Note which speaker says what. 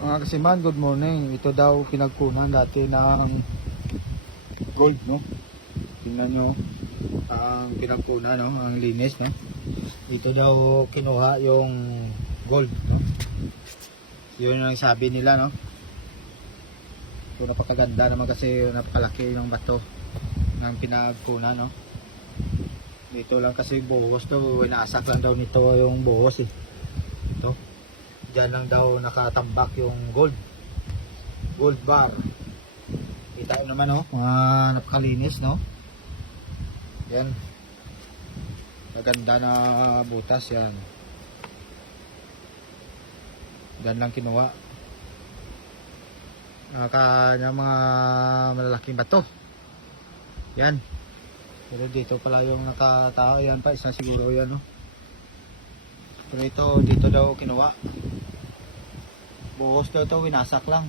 Speaker 1: Mga kasiman, good morning. Ito daw pinagkunan dati ng gold, no? Tingnan nyo ang pinagkunan, no? Ang linis, no? Dito daw kinuha yung gold, no? Yun ang sabi nila, no? So, napakaganda naman kasi napakalaki ng bato ng pinagkunan, no? Dito lang kasi buhos to, winasak lang daw nito yung buhos, eh. Ito. Diyan lang daw nakatambak yung gold. Gold bar. Kita nyo naman, no? Mga napakalinis, no? Yan. Maganda na butas yan. Diyan lang kinuha. Naka yung mga malalaking bato. Yan. Pero dito pala yung nakatao. Yan pa, isa siguro yan, no? Pero ito, dito daw kinuha. Buhos daw ito, winasak lang.